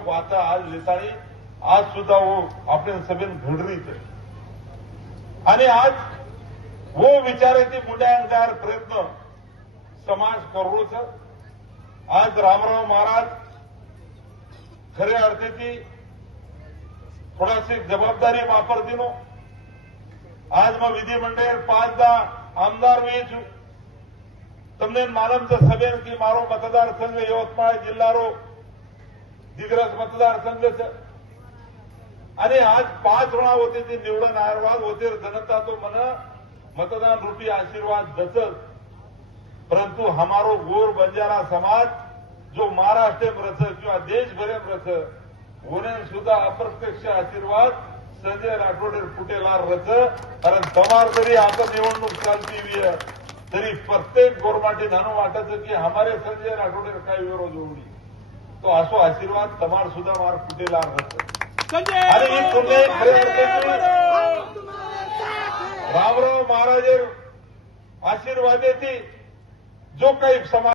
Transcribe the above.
लोक आता आज लेताळी आज सुद्धा वो आपल्या सभेन घडरीत आणि आज वो विचारायची मुंड्यांकार प्रयत्न समाज करूच आज रामराव महाराज खऱ्या अर्थाची थोडाशी जबाबदारी वापरतीनो आज मैं विधिमंडळ 5 आमदार वेच तमने मालूम तो सभेन की मारो मतदार संघ यवतमाळ जिल्हा रो दिग्रस मतदार संघ आणि आज 5 वेळा होते ते निवडून आशीर्वाद होते जनता तो मन मतदान रूपी आशीर्वाद दचत परंतु हमारो गोर बंजारा समाज जो महाराष्ट्र में रच किंवा देशभर में रच उन्हें सुद्धा अप्रत्यक्ष आशीर्वाद संजय राठोडे फुटेला रच कारण तमार तरी आता निवडणूक चालती हुई है तरी प्रत्येक गोरमाटी नानो वाटत की हमारे संजय राठोडे काही विरोध होऊनी तो असो आशीर्वाद तमार सुद्धा मार फुटेला रच आणि ही पुणे खऱ्या अर्थाची रामराव महाराज आशीर्वादेती जो काही समाज